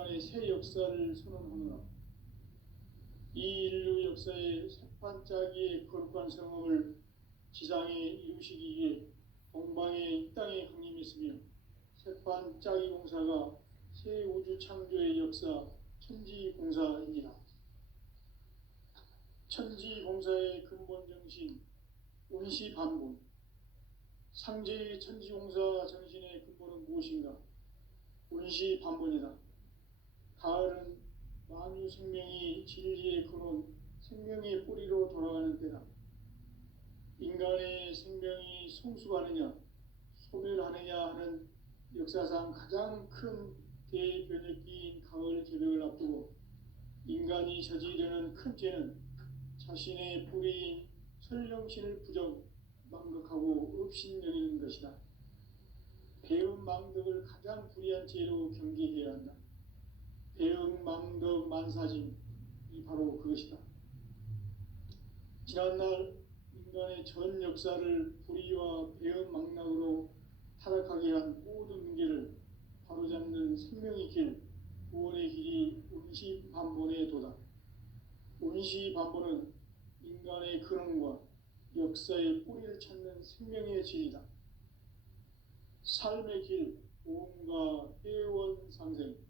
인간의 새 역사를 선언하노라. 이 인류 역사의 새판짜기의 거룩한 성업을 지상에 이루시기 위해 동방의 이 땅에 강림했으며 새판짜기 공사가 새 우주 창조의 역사 천지공사이니라. 천지공사의 근본 정신 운시반본. 상제의 천지공사 정신의 근본은 무엇인가? 운시반본이다. 가을은 만유 생명이 진리의 근원, 생명의 뿌리로 돌아가는 때다. 인간의 생명이 성숙하느냐, 소멸하느냐 하는 역사상 가장 큰 대변혁기인 가을 개벽을 앞두고 인간이 저지르는 큰 죄는 자신의 뿌리인 설령신을 망각하고 업신여기는 것이다. 배은망덕을 가장 불의한 죄로 경계해야 한다. 배은망덕 만사짐이 바로 그것이다. 지난날 인간의 전 역사를 불의와 배은망락으로 타락하게 한 모든 문제를 바로잡는 생명의 길, 구원의 길이 운시반본의 도다. 운시반본은 인간의 근원과 역사의 뿌리를 찾는 생명의 질이다. 삶의 길, 보험과 회원상생.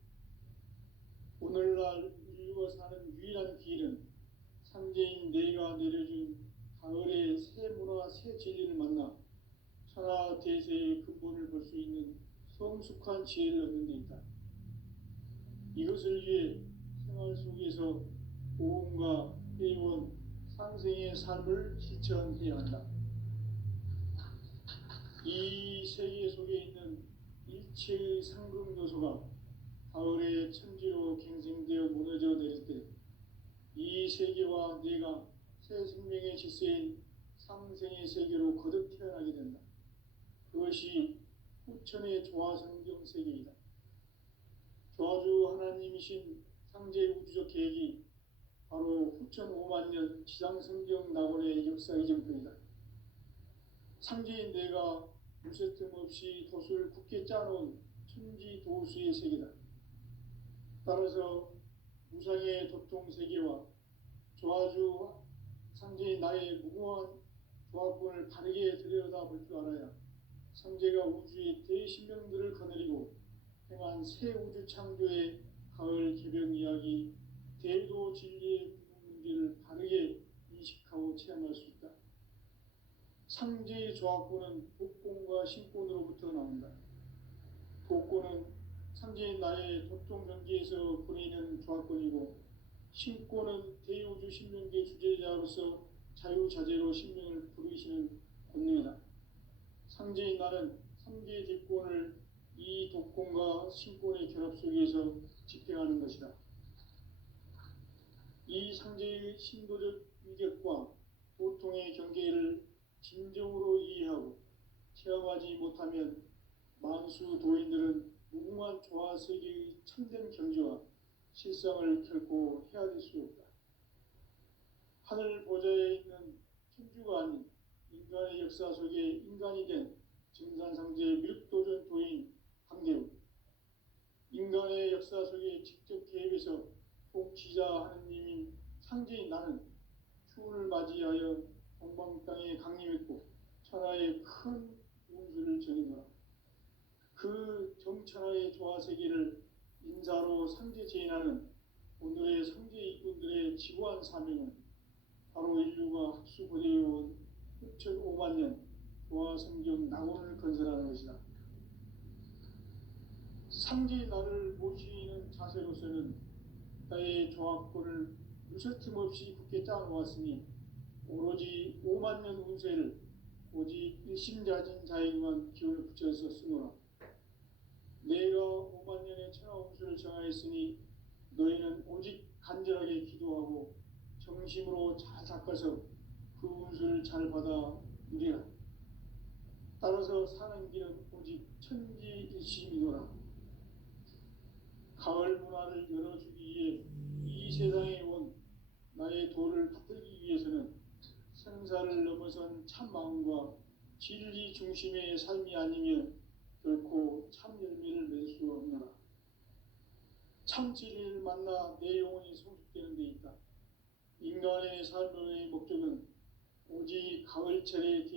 오늘날 인류가 사는 유일한 길은 상제인 내가 내려준 가을의 새 문화, 새 진리를 만나 천하 대세의 근본을 볼 수 있는 성숙한 지혜를 얻는 데 있다. 이것을 위해 생활 속에서 보험과 회원, 상생의 삶을 실천해야 한다. 이 세계 속에 있는 일체의 상금 요소가 가을의 천지로 갱생되어 무너져 내릴 때 이 세계와 내가 새 생명의 질서인 상생의 세계로 거듭 태어나게 된다. 그것이 후천의 조화성경 세계이다. 조화주 하나님이신 상제 우주적 계획이 바로 후천 5만 년 지상성경 낙원의 역사 이전편이다. 상제인 내가 무쇠 틈 없이 돛을 굳게 짜놓은 천지도수의 세계다. 따라서 무상의 도통세계와 조화주 상제인 나의 무궁한 조합권을 바르게 들여다볼 줄 알아야 상제가 우주의 대신명들을 거느리고 행한 새 우주 창조의 가을 개벽 이야기, 대도 진리의 문제를 바르게 인식하고 체험할 수 있다. 상제의 조합권은 독권과 신권으로부터 나온다. 독권은 상제인 나의 도통 경계에서 보내는 조합권이고, 신권은 대우주 신명계 주제자로서 자유자재로 신명을 부르시는 권능이다. 상제인 나는 3개의 대권을 이 독권과 신권의 결합 속에서 집행하는 것이다. 이 상제의 신도적 위력과 도통의 경계를 진정으로 이해하고 체험하지 못하면 만수 도인들은 무궁한 조화세계의 참된 경지와 실상을 결코 헤아릴 수 없다. 하늘 보좌에 있는 천주가 아닌 인간의 역사 속에 인간이 된 증산상제 밀도전 도인 강대우, 인간의 역사 속에 직접 개입해서 통치자 하느님인 상제인 나는 추운을 맞이하여 동방 땅에 강림했고 천하의 큰 운수를 전했노라. 그 정천하의 조화세계를 인사로 상제 제인하는 오늘의 상제 이꾼들의 지구한 사명은 바로 인류가 학수고대해온 후천 5만 년 조화성경 낙원을 건설하는 것이다. 상제의 나를 모시는 자세로서는 나의 조합권을 무쇠틈 없이 굳게 짜놓았으니 오로지 5만 년 운세를 오직 일심자진 자에게만 기운을 붙여서 쓰노라. 내가 5만 년의 천하 운수를 정하였으니 너희는 오직 간절하게 기도하고 정심으로 잘 닦아서 그 운수를 잘 받아 누리라. 따라서 사는 길은 오직 천지일심이노라. 가을 문화를 열어주기 위해 이 세상에 온 나의 도를 받들기 위해서는 생사를 넘어선 참마음과 진리 중심의 삶이 아니면 결코 참 열매를 맺을 수 없노라. 참 진리를 만나 내 영혼이 성숙되는 데 있다. 인간의 삶의 목적은 오직 가을철의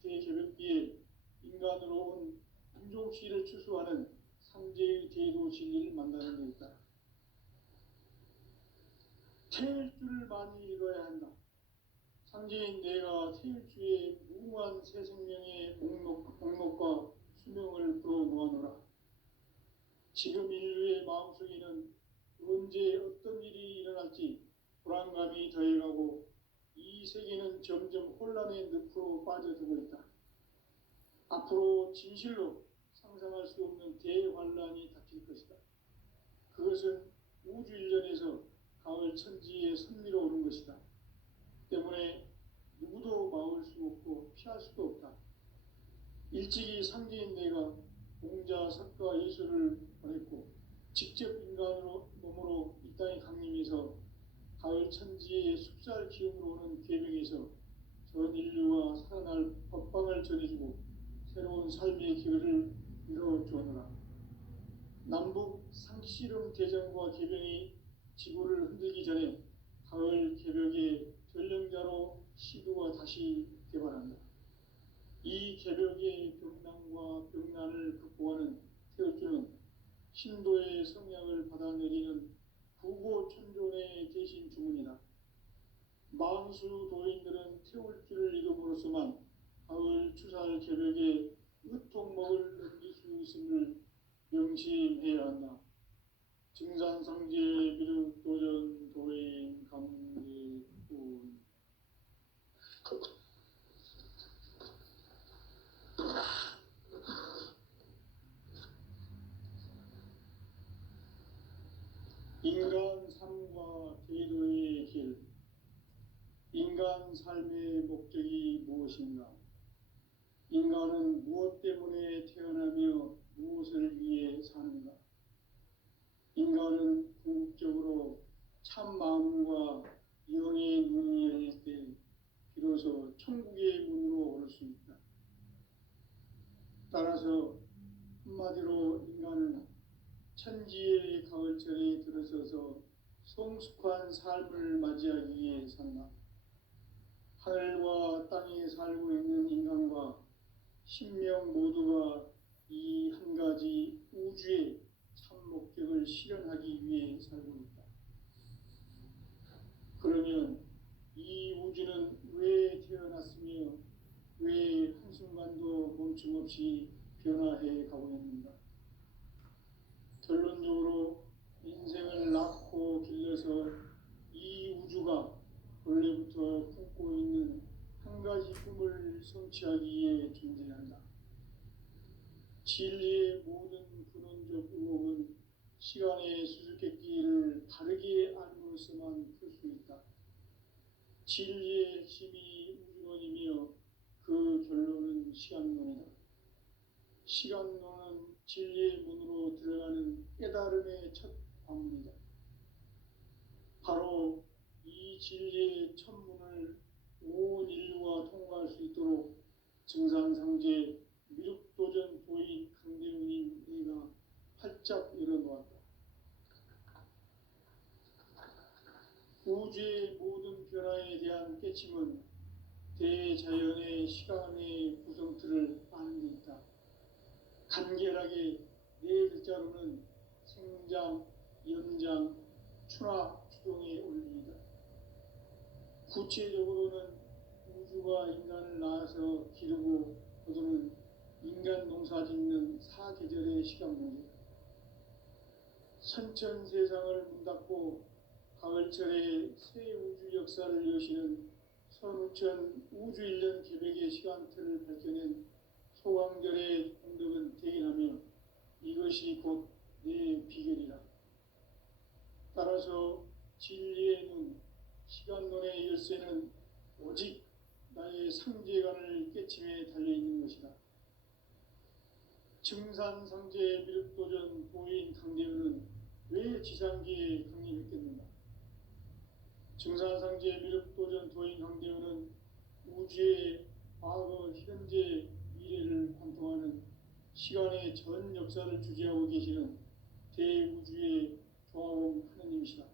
대개벽비에 인간으로 온 인종시를 추수하는 상제의 대도 진리를 만나는 데 있다. 태일주를 많이 읽어야 한다. 상제인 내가 태일주의 무궁한 새 생명의 목록과 수명을 불어 모아노라. 지금 인류의 마음속에는 언제 어떤 일이 일어날지 불안감이 더해가고 이 세계는 점점 혼란의 늪으로 빠져들고 있다. 앞으로 진실로 상상할 수 없는 대환란이 닥칠 것이다. 그것은 우주 일련에서 가을 천지에 선미로 오는 것이다. 때문에 누구도 막을 수 없고 피할 수도 없다. 일찍이 상제인 내가 공자, 석가, 예수를 보냈고 직접 인간으로 몸으로 이 땅에 강림해서 가을 천지의 숲살 기운으로 오는 계명에서 전 인류가 살아날 법방을 전해주고 새로운 삶의 길을 이뤄주었노라. 남북 상씨름 대전과 계병이 지구를 흔들기 전에 가을 개벽의 전령자로 시도가 다시 개발한다. 이 개벽의 병난과 병난을 극복하는 태어주는 신도의 성약을 받아내리는 구고천존의 대신 주문이다. 만수 도인들은 태울주를 이름으로서만 가을 추살 개벽의 으통목을 넘길 수 있음을 명심해야 한다. 증산상제 비륵도전 도인 감리꾼 인간 삶과 제도의 길. 인간 삶의 목적이 무엇인가? 인간은 무엇 때문에 태어나며 무엇을 위해 사는가? 인간은 궁극적으로 참 마음과 영의 눈이 열릴 때 비로소 천국의 문으로 오를 수 있다. 따라서 한마디로 인간은 천지의 가을철에 들어서서 성숙한 삶을 맞이하기 위해 산다. 하늘과 땅에 살고 있는 인간과 신명 모두가 이 한 가지 우주의 참 목적을 실현하기 위해 살고 있다. 그러면 이 우주는 왜 태어났으며 왜 한순간도 멈춤없이 변화해 가고 있는가? 결론적으로 인생을 낳고 길러서 이 우주가 원래부터 품고 있는 한 가지 꿈을 성취하기 위해 존재한다. 진리의 모든 근원적 의혹은 시간의 수수께끼를 바르게 알므로서만 풀 수 있다. 진리의 핵심이 우주론이며 그 결론은 시간론이다. 시간론은 진리의 문으로 들어가는 깨달음의 첫 관문이다. 바로 이 진리의 첫 문을 온 인류가 통과할 수 있도록 증산상제 미륵도전 도인 강대훈인 이가 활짝 열어놓았다. 우주의 모든 변화에 대한 깨침은 대자연의 시간의 구성틀을 아는 데 있다. 간결하게 네 글자로는 생장, 연장, 추나 추동의 원리이다. 구체적으로는 우주가 인간을 낳아서 기르고 거두는 인간 농사 짓는 사계절의 시간론이다. 선천 세상을 문닫고 가을철에 새 우주 역사를 여시는 선우천 우주일년 개벽의 시간틀을 밝혀낸 소강절의 공덕은 대견하며 이것이 곧 내 비결이라. 따라서 진리의 눈, 시간론의 열쇠는 오직 나의 상제관을 깨침에 달려있는 것이다. 증산상제 미륵도전 도인 강대훈은 왜 지상기에 강림했겠는가? 증산상제 미륵도전 도인 강대훈은 우주의 과거, 현재, 미래를 관통하는 시간의 전 역사를 주재하고 계시는 대우주의 조화로운 하느님이시다.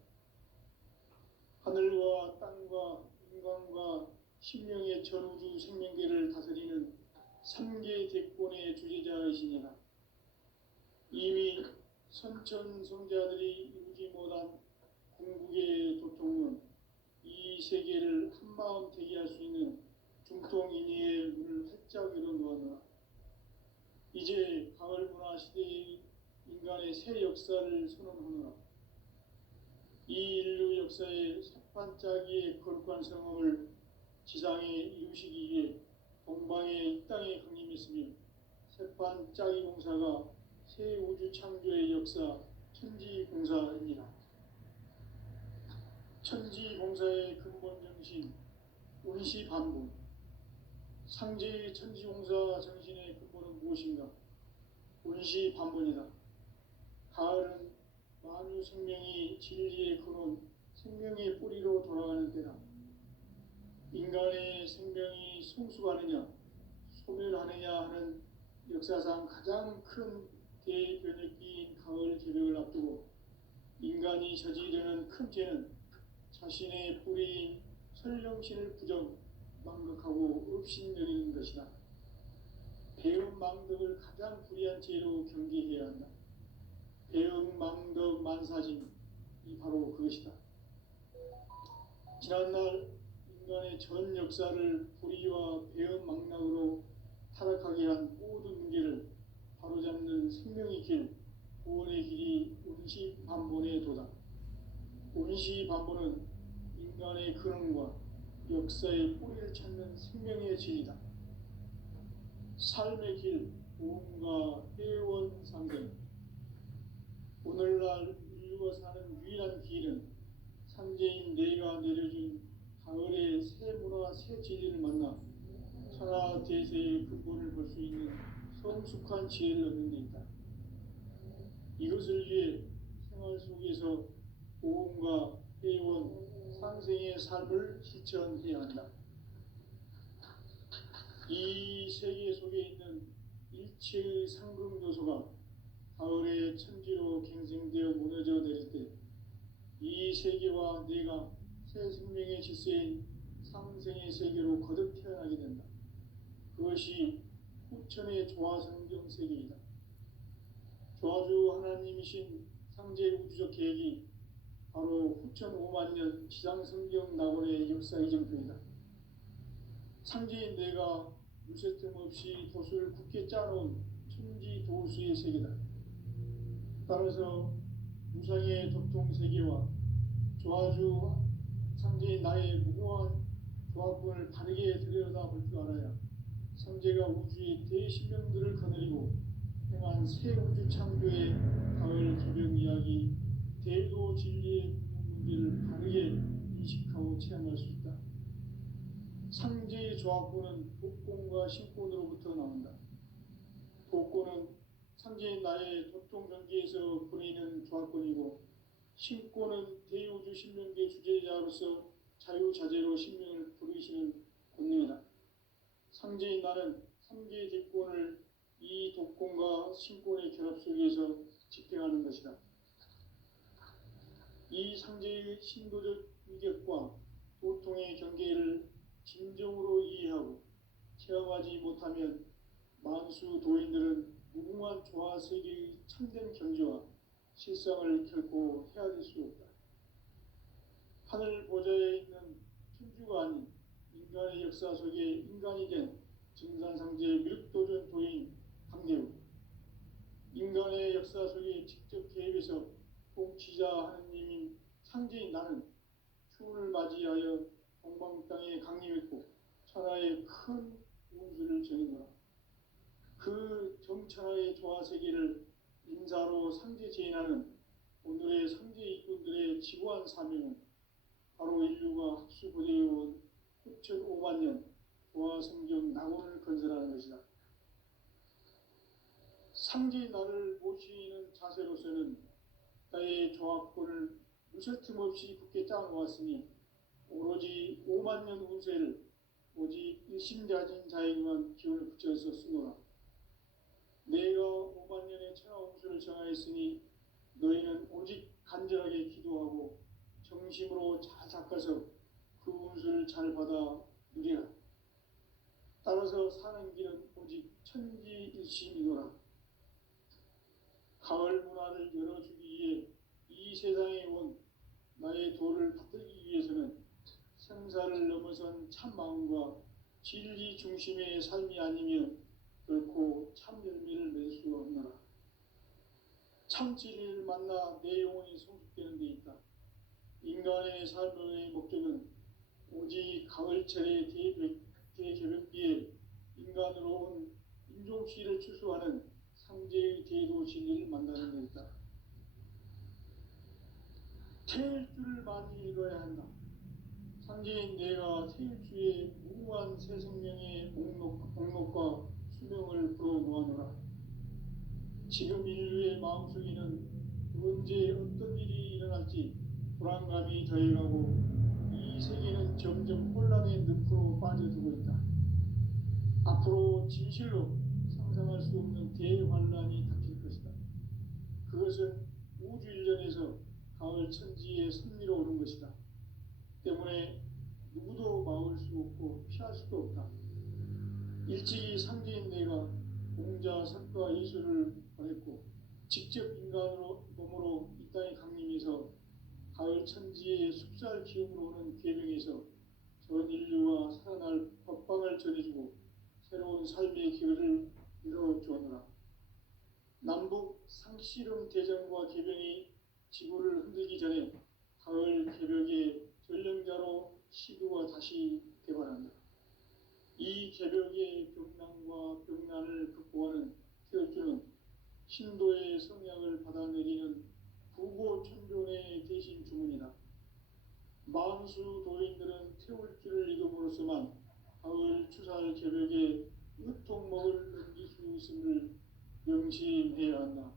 하늘과 땅과 인간과 신명의 전우주 생명계를 다스리는 삼계 대권의 주제자이시니라. 이미 선천성자들이 이루지 못한 궁극의 도통은 이 세계를 한마음 되게 할 수 있는 중통인의의 문을 활짝 열어놓았노라. 이제 가을 문화 시대의 인간의 새 역사를 선언하노라. 이 인류 역사의 석판짜기의 거룩한 성함을 지상에 이루시기 위해 동방의 이 땅에 강림했으며 석판짜기 공사가 새 우주 창조의 역사 천지공사입니다. 천지공사의 근본 정신 운시반복. 상제의 천지공사 정신의 근본은 무엇인가? 운시반복이다. 가을은 만유 생명이 진리의 근원, 생명의 뿌리로 돌아가는 때다. 인간의 생명이 성숙하느냐, 소멸하느냐 하는 역사상 가장 큰 대변혁기인 가을 개벽을 앞두고 인간이 저지르는 큰 죄는 자신의 뿌리인 설령신을 부정, 망각하고 업신여기는 것이다. 배음 망덕을 가장 불의한 죄로 경계해야 한다. 배음 망덕 만사진, 이 바로 그것이다. 지난날 인간의 전 역사를 불의와 배음 망락으로 타락하게 한 모든 문제를 바로잡는 생명의 길, 구원의 길이 운시반본의 도다. 운시반본은 인간의 근원과 역사의 뿌리를 찾는 생명의 진리다. 삶의 길, 보험과 회원 상생. 오늘날 인류가 사는 유일한 길은 상제인 내가 내려준 가을의 새 문화, 새 진리를 만나 천하 대세의 근본을 볼 수 있는 성숙한 지혜를 얻는 데 있다. 이것을 위해 생활 속에서 보험과 회원, 상생의 삶을 실천해야 한다. 이 세계 속에 있는 일체의 상금 요소가 가을의 천지로 갱생되어 무너져 내릴 때 이 세계와 내가 새 생명의 질서인 상생의 세계로 거듭 태어나게 된다. 그것이 후천의 조화성경 세계이다. 조화주 하나님이신 상제 우주적 계획이 바로 후천 5만년 지상성경 낙원의 역사 이정표이다. 상제인 내가 무쇠 틈 없이 도수를 굳게 짜놓은 천지 도수의 세계다. 따라서 무상의 도통 세계와 조화주 상제인 나의 무궁한 조합권을 바르게 들여다볼 줄 알아야 상제가 우주의 대신명들을 거느리고 행한 새 우주 창조의 가을 개벽 이야기, 대도 진리의 문제를 바르게 인식하고 체험할 수 있다. 상제의 조합권은 복권과 신권으로부터 나온다. 복권은 상제인 나의 도통 경계에서 보내는 조합권이고, 신권은 대우주 신명계 주제자로서 자유자재로 신명을 부르시는 권능이다. 상제인 나는 3개의 대권을 이 독권과 신권의 결합 속에서 집행하는 것이다. 이 상제의 신도적 위격과 도통의 경계를 진정으로 이해하고 체험하지 못하면 만수 도인들은 무궁한 조화 세계의 참된 경지와 실상을 결코 헤아릴 수 없다. 하늘 보좌에 있는 천주가 아닌 인간의 역사 속에 인간이 된 증산상제 미륵도전 도인 강대우, 인간의 역사 속에 직접 개입해서 통치자 하느님인 상제인 나는 추운을 맞이하여 동방 땅에 강림했고 천하의 큰 운수를 정했노라. 그 정천하의 조화세계를 인사로 상제 제인하는 오늘의 상제 일꾼들의 지구한 사명은 바로 인류가 합수부대해온 후천 5만년 조화성경 낙원을 건설하는 것이다. 상제의 나를 모시는 자세로서는 나의 조합권을 무쇠틈 없이 굳게 짜놓았으니 오로지 5만년 운세를 오직 일심자진 자에게만 기운을 붙여서 쓰노라. 내가 5만년의 천하 운수를 정하였으니 너희는 오직 간절 중심으로 잘 닦아서 그 운수를 잘 받아 누리라. 따라서 사는 길은 오직 천지일심이노라. 가을 문화를 열어주기 위해 이 세상에 온 나의 도를 받들기 위해서는 생사를 넘어선 참 마음과 진리 중심의 삶이 아니면 결코 참 열매를 맺을 수 없노라. 참 진리를 만나 내 영혼이 성숙되는 데 있다. 인간의 삶의 목적은 오직 가을철의 대개벽비에 인간으로 온 인종시를 추수하는 상제의 대도 진리를 만나는 데 있다. 태일주를 많이 읽어야 한다. 상제인 내가 태일주의 무궁한 새 생명의 목록과 수명을 불어모아노라. 지금 인류의 마음속에는 언제 어떤 일이 일어날지 불안감이 더해가고 이 세계는 점점 혼란의 늪으로 빠져들고 있다. 앞으로 진실로 상상할 수 없는 대환란이 닥칠 것이다. 그것은 우주 일련에서 가을 천지의 섭리로 오는 것이다. 때문에 누구도 막을 수 없고 피할 수도 없다. 일찍이 상제인 내가 공자, 석가, 예수를 보냈고 직접 인간으로 몸으로 이 땅에 강림해서 가을 천지의 숲살 기움으로 오는 계명에서 전 인류와 살아날 법방을 전해주고 새로운 삶의 기회를 이뤄주었노라. 남북 상씨름 대전과 계병이 지구를 흔들기 전에 가을 개벽의 전령자로 시도가 다시 개발한다. 이 개벽의 병난과 병난을 극복하는 태울주는 신도의 성약을 받아내리는 구고천존의 대신 주문이다. 만수 도인들은 태울주를 읽음으로써만 가을 추살 개벽의 으통목을 넘길 수 있음을 명심해야 한다.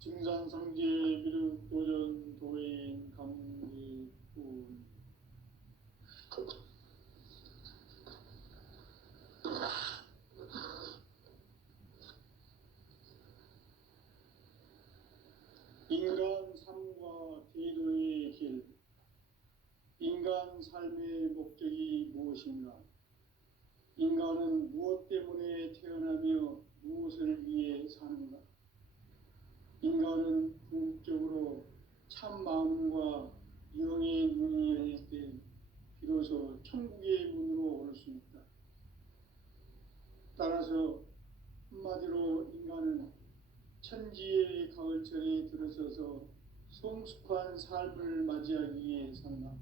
증산상제 비륵 도전 도인 강기군. 인간 삶과 대도의 길. 인간 삶의 목적이 무엇인가? 인간은 무엇 때문에 태어나며 무엇을 위해 사는가? 인간은 궁극적으로 참 마음과 영의 문이 열릴 때 비로소 천국의 문으로 올 수 있다. 따라서 한마디로 인간은 천지의 가을철에 들어서서 성숙한 삶을 맞이하기 위해 산다.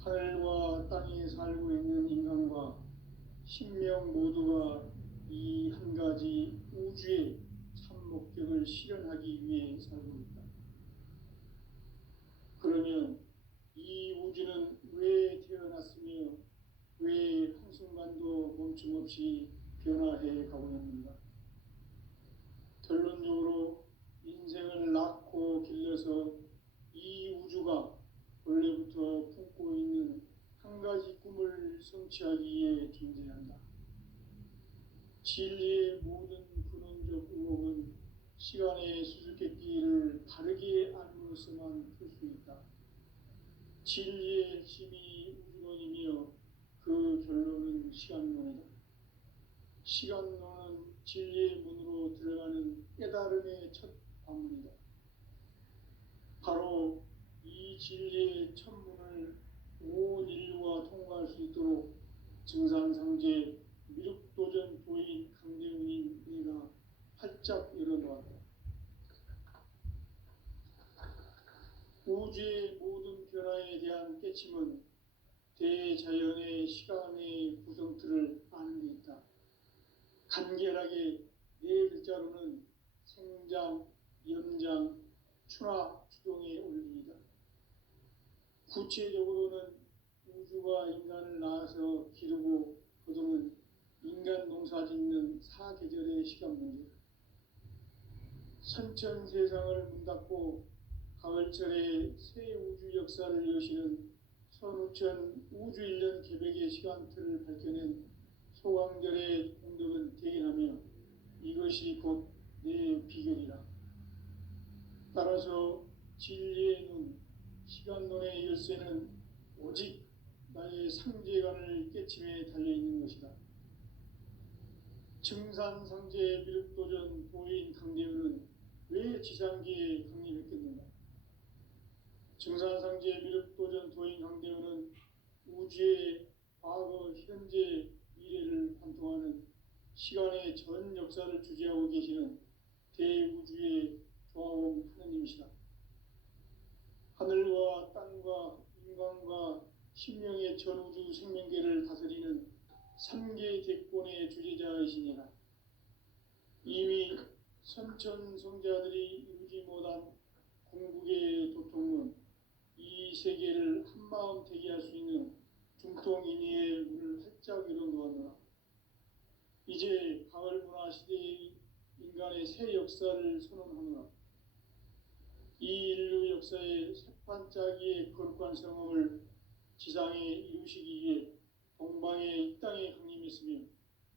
하늘과 땅에 살고 있는 인간과 신명 모두가 이 한 가지 우주의 참 목적을 실현하기 위해 살고 있다. 그러면 이 우주는 왜 태어났으며 왜 한순간도 멈춤없이 변화해 가고 있는가? 결론적으로 인생을 낳고 길러서 이 우주가 원래부터 품고 있는 한 가지 꿈을 성취하기 위해 존재한다. 진리의 모든 근원적 의혹은 시간의 수수께끼를 바르게 알므로서만 풀 수 있다. 진리의 핵심이 우주론이며 그 결론은 시간론이다. 시간론은 진리의 문으로 들어가는 깨달음의 첫 관문이다. 바로 이 진리의 첫 문을 온 인류가 통과할 수 있도록 증산상제 미륵도전 도인 강대훈이 내가 활짝 열어놓았다. 우주의 모든 변화에 대한 깨침은 대자연의 시간의 구성틀을 아는 데 있다. 간결하게 네 글자로는 생장, 연장, 추나 추동의 원리이다. 구체적으로는 우주가 인간을 낳아서 기르고 거두는 인간 농사 짓는 사계절의 시간 문제다. 선천 세상을 문 닫고 가을철에 새 우주 역사를 여시는 선우천 우주 1년 개벽의 시간틀을 밝혀낸 소강절의 공덕은 대견하며 이것이 곧 내 비결이라. 따라서 진리의 눈, 시간론의 열쇠는 오직 나의 상제관을 깨침에 달려있는 것이다. 증산상제 미륵도전 도인 강대우는 왜 지상기에 강림했겠는가? 증산상제 미륵도전 도인 강대우는 우주의 과거, 현재, 미래를 관통하는 시간의 전 역사를 주재하고 계시는 대우주의 조화원 하느님이시다. 하늘과 땅과 인간과 신명의 전우주 생명계를 다스리는 3개 대권의 주재자이시니라. 이미 선천성자들이 이루지 못한 궁극의 도통은 이 세계를 한마음 되게 할 수 있는 중통인의의 문을 활짝 열어놓았노라. 이제 가을 문화 시대의 인간의 새 역사를 선언하노라. 이 인류 역사의 새판짜기의 거룩한 성험을 지상에 이루시기 위해 동방의 이 땅에 강림했으며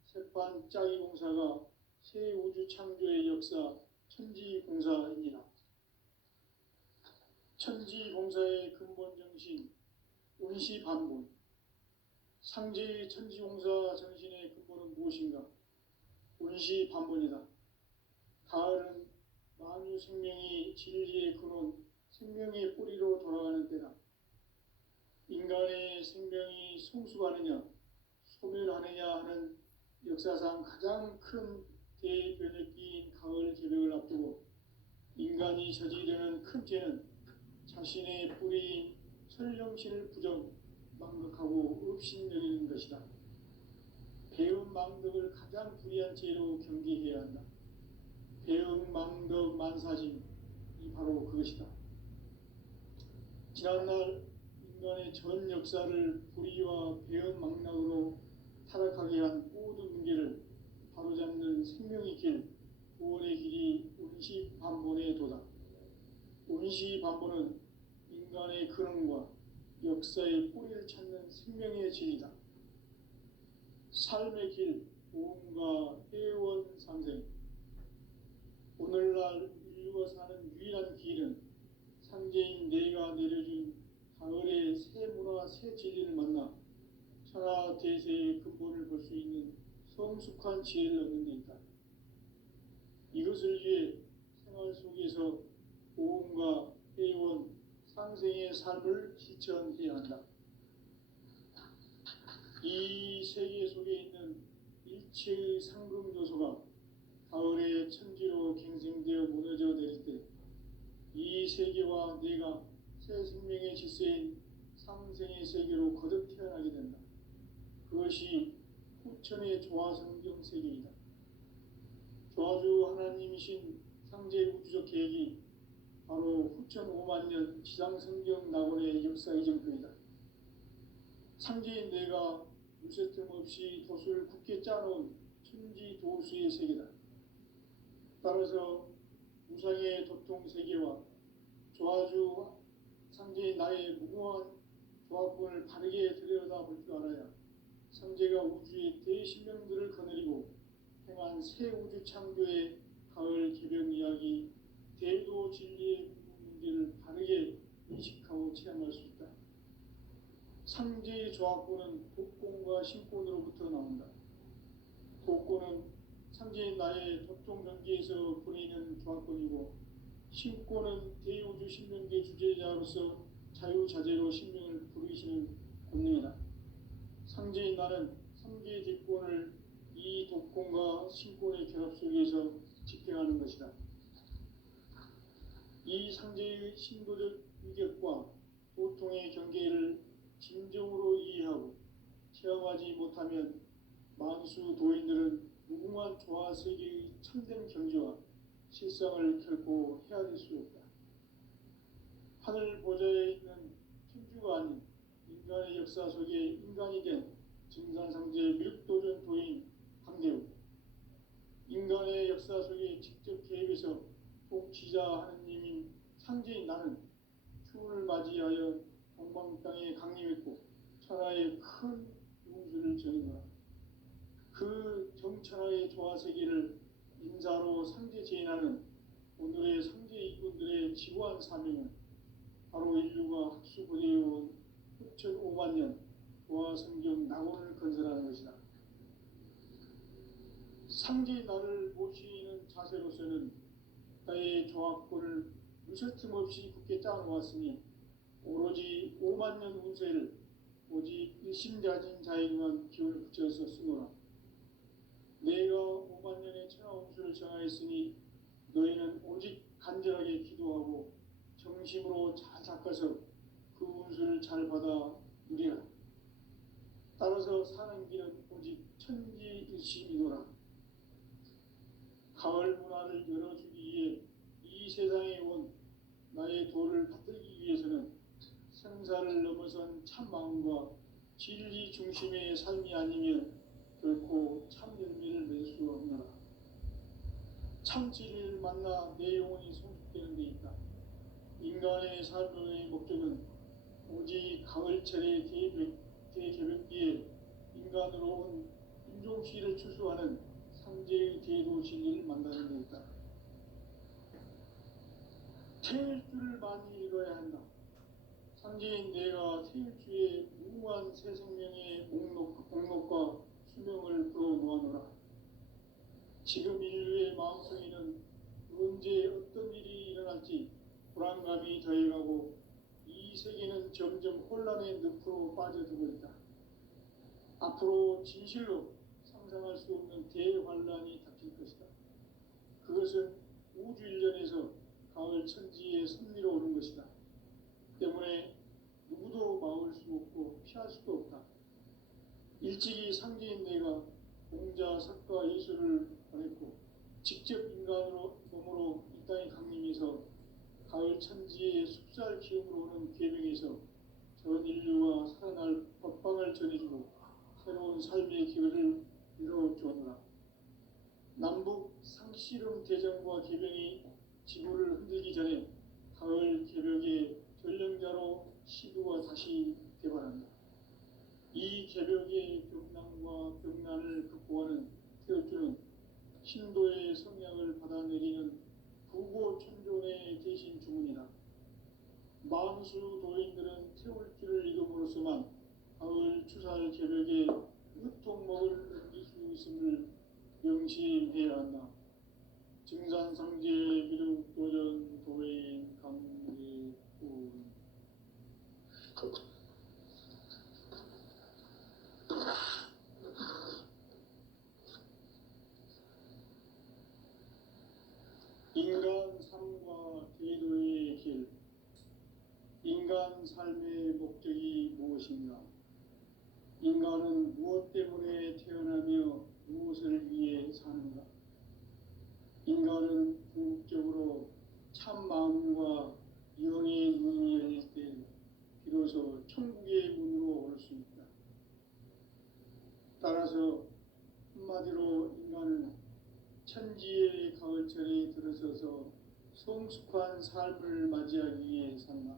새판짜기 공사가 새 우주 창조의 역사 천지공사입니다. 천지공사의 근본 정신 운시반본. 상제의 천지공사 정신의 근본은 무엇인가? 운시반본이다. 가을은 만유 생명이 진리의 근원, 생명의 뿌리로 돌아가는 때다. 인간의 생명이 성숙하느냐, 소멸하느냐 하는 역사상 가장 큰 대변혁기인 가을 개벽을 앞두고 인간이 저지르는 큰 죄는 자신의 뿌리인 설령신을 망각하고 업신여기는 것이다. 배운 망덕을 가장 불의한 죄로 경계해야 한다. 배운 망덕 만사짐이 바로 그것이다. 지난날 인간의 전 역사를 불의와 배운 망락으로 타락하게 한 모든 문제를 바로잡는 생명의 길, 구원의 길이 운시반본의 도다. 운시반본은 인간의 근원과 역사의 뿌리를 찾는 생명의 진리다. 삶의 길, 보험과 회원 상생. 오늘날 인류가 사는 유일한 길은 상제인 내가 내려준 가을의 새 문화, 새 진리를 만나 천하 대세의 근본을 볼 수 있는 성숙한 지혜를 얻는 데 있다. 이것을 위해 생활 속에서 보험과 회원, 상생의 삶을 실천해야 한다. 이 세계 속에 있는 일체의 상금 요소가 가을의 천지로 갱생되어 무너져 내릴 때 이 세계와 내가 새 생명의 질서인 상생의 세계로 거듭 태어나게 된다. 그것이 후천의 조화성경 세계이다. 조화주 하나님이신 상제 우주적 계획이 바로 후천 5만 년 지상성경 낙원의 역사 이정표이다. 상제인 내가 무쇠틈 없이 돛을 굳게 짜놓은 천지 도수의 세계다. 따라서 무상의 도통 세계와 조화주 상제인 나의 무궁한 조합권을 바르게 들여다볼 줄 알아야 상제가 우주의 대신명들을 거느리고 행한 새 우주 창조의 가을 개변 이야기, 대도 진리의 문제를 바르게 인식하고 체험할 수 있다. 상제의 조합권은 독권과 신권으로부터 나온다. 독권은 상제인 나의 도통 경계에서 보내는 조합권이고, 신권은 대우주 신명계 주제자로서 자유자재로 신명을 부르시는 권능이다. 상제인 나는 3개의 대권을 이 독권과 신권의 결합 속에서 집행하는 것이다. 이 상제의 신도적 위격과 도통의 경계를 진정으로 이해하고 체험하지 못하면 만수 도인들은 무궁한 조화세계의 참된 경지와 실상을 결코 헤아릴 수 없다. 하늘 보좌에 있는 천주가 아닌 인간의 역사 속에 인간이 된 증산상제 미륵도전 도인 강대우, 인간의 역사 속에 직접 개입해서 통치자 하느님인 상제인 나는 추운을 맞이하여 동방 땅에 강림했고 천하의 큰 용수를 정했노라. 그 정천하의 조화세계를 인사로 상제 제인하는 오늘의 상제 이꾼들의 지고한 사명은 바로 인류가 학수고대해온 흑천 5만 년 보아 성경 낙원을 건설하는 것이다. 상제의 나를 모시는 자세로서는 나의 조합권을 무설틈 없이 굳게 짜놓았으니 오로지 5만 년 운세를 오직 일심가진 자에게만 기운을 붙여서 쓰노라. 내가 5만 년의 천하 운수를 정하였으니 너희는 오직 간절하게 기도하고 정심으로 잘 닦아서 그 운수를 잘 받아 누리라. 따라서 사는 길은 오직 천지일심이노라. 가을 문화를 열어주기 위해 이 세상에 온 나의 도를 받들기 위해서는 생사를 넘어선 참 마음과 진리 중심의 삶이 아니면 결코 참 열매를 맺을 수 없노라. 참 진리를 만나 내 영혼이 성숙되는 데 있다. 인간의 삶의 목적은 오직 가을철의 대개벽기에 인간으로 온 인종시를 추수하는 상제의 대도 진리를 만나는 데 있다. 태일 줄을 많이 읽어야 한다. 상제인 내가 태일주의 무한 새 생명의 목록과 수명을 불어놓아노라. 지금 인류의 마음속에는 언제 어떤 일이 일어날지 불안감이 더해가고 이 세계는 점점 혼란의 늪으로 빠져들고 있다. 앞으로 진실로 상상할 수 없는 대환란이 닥칠 것이다. 그것은 우주 일련에서 가을 천지의 섭리로 오는 것이다. 때문에 누구도 막을 수 없고 피할 수도 없다. 일찍이 상제인 내가 공자, 석가, 예수를 보냈고 직접 인간으로 몸으로 이 땅에 강림해서 가을 천지의 숲살 기업으로 오는 계명에서 전 인류가 살아날 법방을 전해주고 새로운 삶의 기회를 이뤄주었노라. 남북 상씨름 대전과 개병이 지구를 흔들기 전에 가을 개벽의 전령자로 시도가 다시 개발한다. 이 개벽의 벽난과 벽난을 극복하는 태어주는 신도의 성향을 받아내리는 부고천존의 대신 주문이다. 만수 도인들은 태울길을 이름으로서만 가을 추살 개벽에 으통목을 넘길 수 있음을 명심해야 한다. 증산상제 미륵도전 도인 강대군 인간 삶과 대도의 길. 인간 삶의 목적이 무엇인가? 인간은 무엇 때문에 태어나며 무엇을 위해 사는가? 인간은 궁극적으로 참 마음과 영의 눈이 열릴 때 비로소 천국의 문으로 올 수 있다. 따라서 한마디로 인간은 천지의 가을철에 들어서서 성숙한 삶을 맞이하기 위해 산다.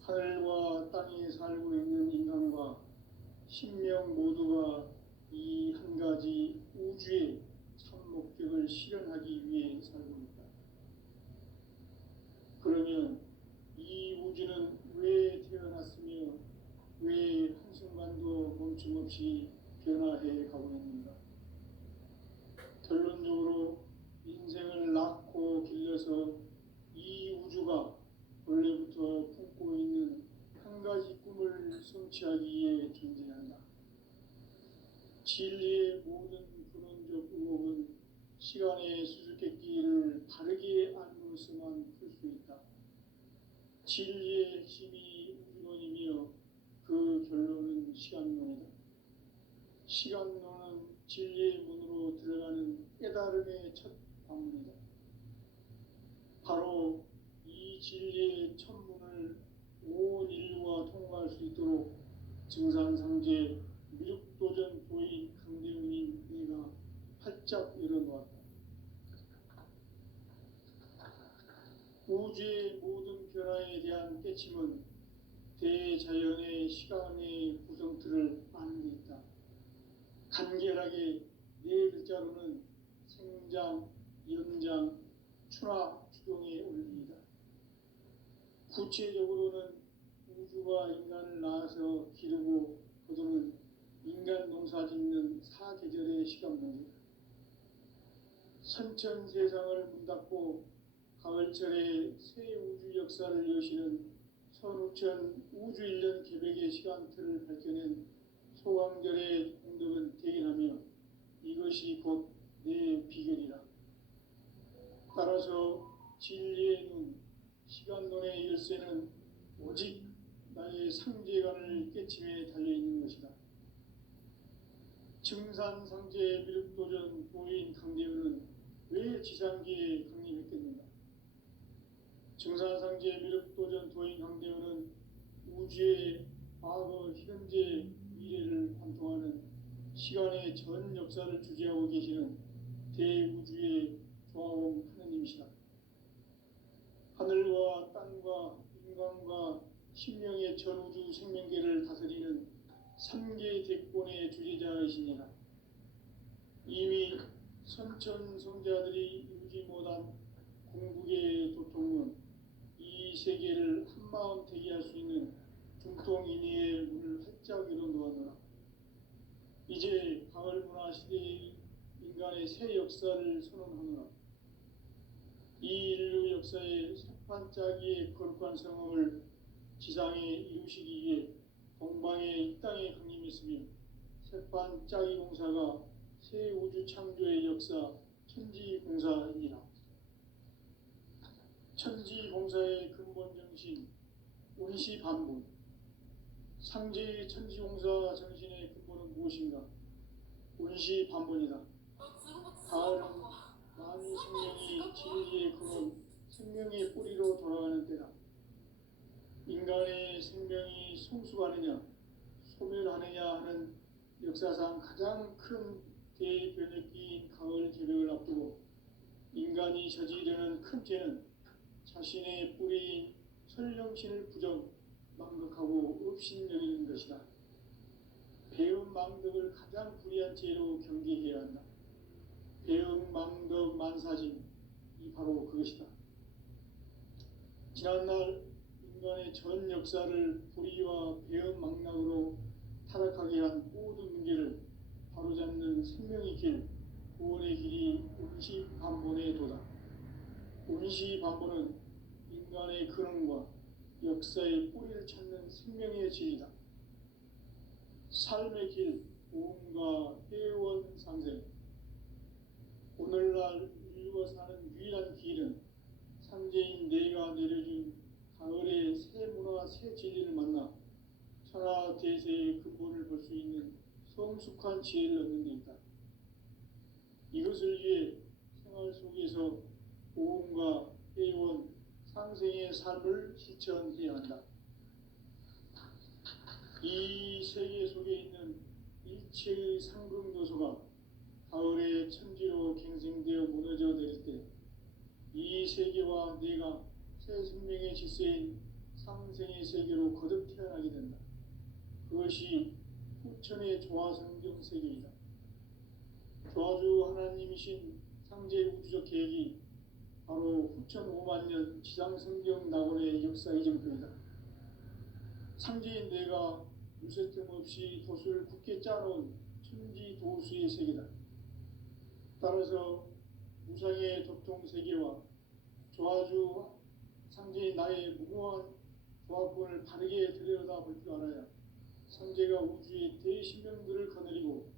하늘과 땅에 살고 있는 인간과 신명 모두가 이 한 가지 우주의 참 목적을 실현하기 위해 살고 있다. 그러면 이 우주는 왜 태어났으며 왜 한순간도 멈춤없이 변화해 가고 있는가? 결론적으로 인생을 낳고 길러서 이 우주가 원래부터 품고 있는 한 가지 꿈을 성취하기 위해 존재한다. 진리의 모든 근원적 의혹은 시간의 수수께끼를 바르게 알므로서만 풀 수 있다. 진리의 핵심이 우주론이며 그 결론은 시간론이다. 시간론은 진리의 문으로 들어가는 깨달음의 첫 방문이다. 바로 이 진리의 첫 문을 온 인류가 통과할 수 있도록 증산상제 미륵도전 도인 강대훈이 내가 활짝 열어놓았다. 우주의 모든 변화에 대한 깨침은 대자연의 시간의 구성틀을 아는 데 있다. 간결하게 네 글자로는 생장, 연장, 추락, 추동의 원리이다. 구체적으로는 우주가 인간을 낳아서 기르고 거두는 인간 농사 짓는 사계절의 시간입니다. 선천 세상을 문닫고 가을철에 새 우주 역사를 여시는 선우천 우주일년 개백의 시간틀을 밝혀낸 소강절의 공덕은 대견하며 이것이 곧 내 비결이라. 따라서 진리의 눈, 시간론의 열쇠는 오직 나의 상제관을 깨침에 달려있는 것이다. 증산상제 미륵도전 도인 강대우는 왜 지상기에 강림했겠는가? 증산상제 미륵도전 도인 강대우는 우주의 과거, 현재, 미래를 관통하는 시간의 전 역사를 주재하고 계시는 대우주의 조화원 하느님이시다. 하늘과 땅과 인간과 신명의 전우주 생명계를 다스리는 삼계 대권의 주제자이시니라. 이미 선천성자들이 이루지 못한 궁극의 도통은 이 세계를 한마음 되게 할 수 있는 중통인의의 문을 활짝 열어놓았노라. 이제 가을문화 시대의 인간의 새 역사를 선언하노라. 이 인류 역사의 석판짜기의 거룩한 성험을 지상에 이루시기 위해 동방의 이 땅에 강림했으며 석판짜기 공사가 새 우주 창조의 역사 천지공사이니라. 천지공사의 근본 정신 운시반본. 상제의 천지공사 정신의 근본은 무엇인가? 운시반본이다. 가을은 만유 생명이 진리의 근원, 생명의 뿌리로 돌아가는 때다. 인간의 생명이 성숙하느냐, 소멸하느냐 하는 역사상 가장 큰 대변혁기인 가을 개벽을 앞두고 인간이 저지르는 큰 죄는 자신의 뿌리인 설령신을 부정, 망덕하고 업신여기는 것이다. 배움 망덕을 가장 불의한 죄로 경계해야 한다. 배움 망덕 만사짐이 바로 그것이다. 지난날 인간의 전 역사를 불의와 배움 망락으로 타락하게 한 모든 문제를 바로잡는 생명의 길, 구원의 길이 운시반본의 도다. 운시반본은 인간의 근원과 역사의 뿌리를 찾는 생명의 질이다. 삶의 길, 보험과 회원 상생. 오늘날 인류가 사는 유일한 길은 상제인 내가 내려준 가을의 새 문화, 새 진리를 만나 천하 대세의 근본을 볼 수 있는 성숙한 지혜를 얻는 데 있다. 이것을 위해 생활 속에서 보험과 회원, 상생의 삶을 실천해야 한다. 이 세계 속에 있는 일체의 상극노소가 가을의 천지로 갱생되어 무너져 내릴 때 이 세계와 내가 새 생명의 질서인 상생의 세계로 거듭 태어나게 된다. 그것이 후천의 조화성경 세계이다. 조화주 하나님이신 상제 우주적 계획이 바로 후천 5만 년 지상성경 낙원의 역사 이정표이다. 상제인 내가 물새틈 없이 돛을 굳게 짜놓은 천지도수의 세계다. 따라서 무상의 도통 세계와 조화주 상제인 나의 무궁한 조화권을 바르게 들여다볼 줄 알아야 상제가 우주의 대신명들을 거느리고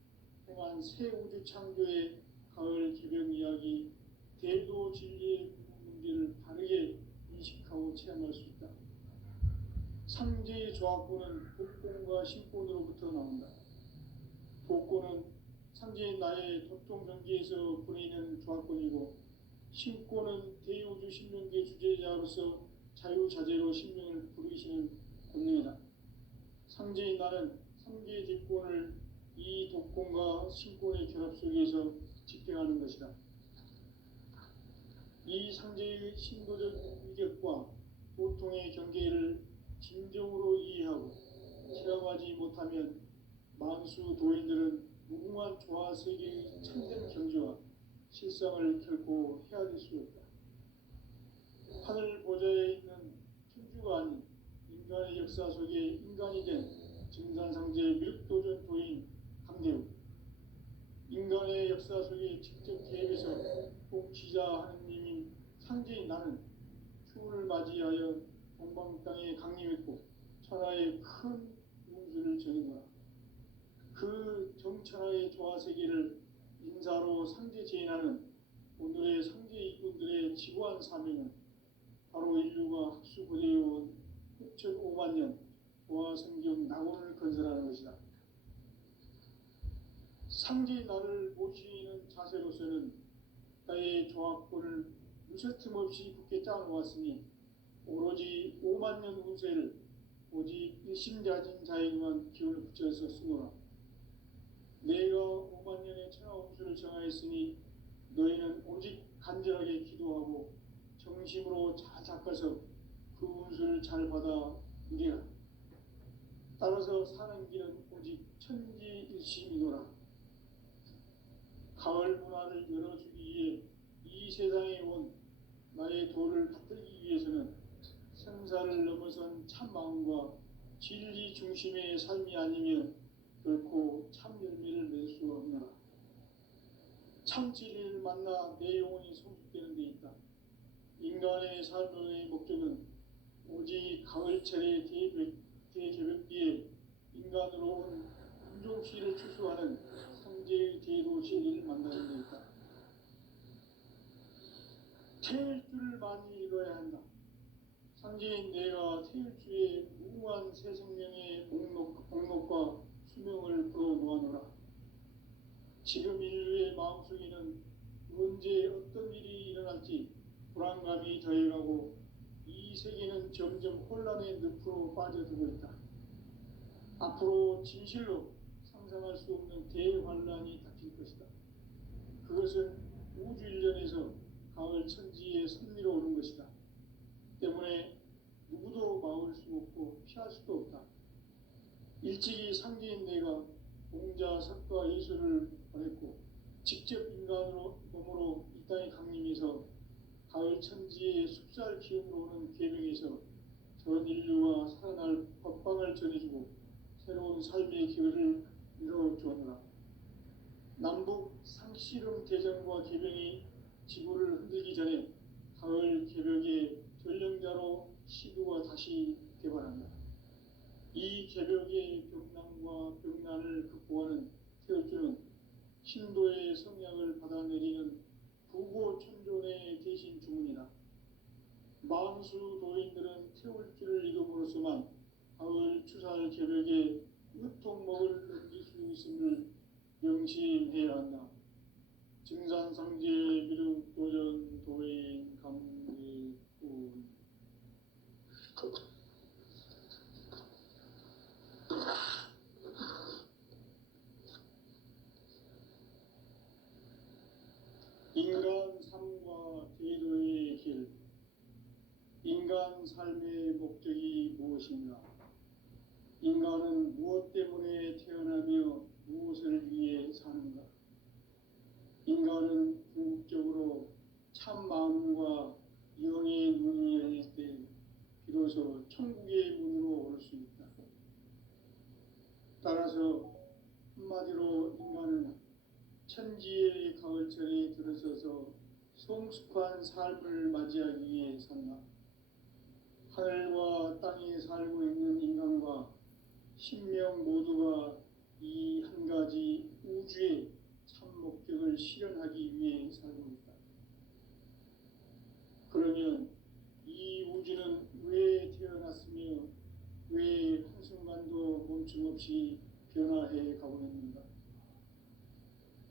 행한 새 우주 창조의 가을 개벽 이야기, 대도 진리의 문제를 바르게 인식하고 체험할 수 있다. 상제의 조합권은 복권과 신권으로부터 나온다. 복권은 상제인 나의 도통전기에서 보내는 조합권이고, 신권은 대우주 신명계 주제자로서 자유자재로 신명을 부르시는 권능이다. 상제인 나는 3개의 뒷권을 이 독권과 신권의 결합 속에서 집행하는 것이다. 이 상제의 신도적 위격과 보통의 경계를 진정으로 이해하고 체험하지 못하면 만수 도인들은 무궁한 조화 세계의 참된 경지와 실상을 결코 헤아릴 수 없다. 하늘 보좌에 있는 천주 우주가 아닌 인간의 역사 속에 인간이 된 증산상제의 미륵도전 도인 강대우, 인간의 역사 속에 직접 개입해서 복지자 하느님인 상제인 나는 추운을 맞이하여 동방 땅에 강림했고 천하의 큰 운수를 정해노라. 그 정천하의 조화세계를 인사로 상제 제인하는 오늘의 상제 일꾼들의 지구한 사명은 바로 인류가 학수고대해온 6,500만 년 조화성경 낙원을 건설하는 것이다. 상제인 나를 모시는 자세로서는 나의 조합권을 무쇠틈 없이 굳게 짜놓았으니 오로지 5만 년 운세를 오직 일심자진 자에게만 기운을 붙여서 쓰노라. 내가 5만 년의 천하 운수를 정하였으니 너희는 오직 간절하게 기도하고 정심으로 잘 닦아서 그 운수를 잘 받아 누리라. 따라서 사는 길은 오직 천지일심이노라. 가을 문화를 열어주기 위해 이 세상에 온 나의 도를 받들기 위해서는 생사를 넘어선 참 마음과 진리 중심의 삶이 아니면 결코 참 열매를 맺을 수 없노라. 참 진리를 만나 내 영혼이 성숙되는 데 있다. 인간의 삶의 목적은 오직 가을철의 대개벽기에 인간으로 온 운종시를 추수하는 상제의 대로 진리를 만나는 데 있다. 태일 줄을 많이 읽어야 한다. 상제인 내가 태일주의 무궁한 새 생명의 목록과 수명을 풀어놓아노라. 지금 인류의 마음속에는 언제 어떤 일이 일어날지 불안감이 더해가고 이 세계는 점점 혼란의 늪으로 빠져들고 있다. 앞으로 진실로 상상할 수 없는 대환란이 닥칠 것이다. 그것은 우주 일련에서 가을 천지에 선미로 오는 것이다. 때문에 누구도 막을 수 없고 피할 수도 없다. 일찍이 상제인 내가 공자, 석가, 예수를 보냈고 직접 인간으로 몸으로 이 땅에 강림해서 가을 천지의 숲살 기운으로 오는 계명에서 전 인류와 살아날 법방을 전해주고 새로운 삶의 기회를 이뤄주었노라. 남북 상씨름 대전과 계명이 지구를 흔들기 전에 가을 개벽의 전령자로 시도가 다시 개발한다. 이 개벽의 벽난과 벽난을 극복하는 태울주는 신도의 성약을 받아내리는 부고천존의 대신 주문이다. 만수 도인들은 태울주를 읽음으로써만 가을 추살 개벽의 으통목을 넘길 수 있음을 명심해야 한다. 증산상제 미륵도전 도인 강대훈. 인간 삶과 제도의 길. 인간 삶의 목적이 무엇인가? 인간은 무엇 때문에 태어나며 무엇을 위해 사는가? 인간은 궁극적으로 참 마음과 영의 문이 열릴 때 비로소 천국의 문으로 올 수 있다. 따라서 한마디로 인간은 천지의 가을철에 들어서서 성숙한 삶을 맞이하기 위해 산다. 하늘과 땅에 살고 있는 인간과 신명 모두가 이 한 가지 우주의 참 목적을 실현하기 위해 살고 있다. 그러면 이 우주는 왜 태어났으며 왜 한순간도 멈춤 없이 변화해 가고 있는가?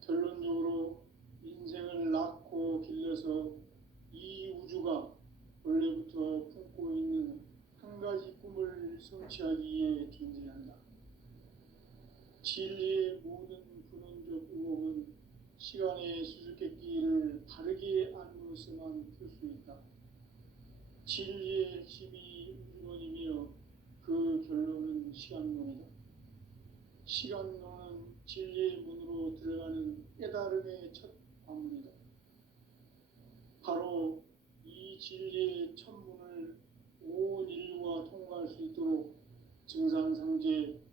결론적으로 인생을 낳고 길러서 이 우주가 원래부터 품고 있는 한 가지 꿈을 성취하기 위해 존재한다. 진리의 모든 근원적 의혹은 시간의 수수께끼를 바르게 알므로써만 풀 수 있다. 진리의 핵심이 우주론이며 그 결론은 시간론이다. 시간론은 진리의 문으로 들어가는 깨달음의 첫 관문이다. 바로 이 진리의 첫 문을 온 인류가 증상상제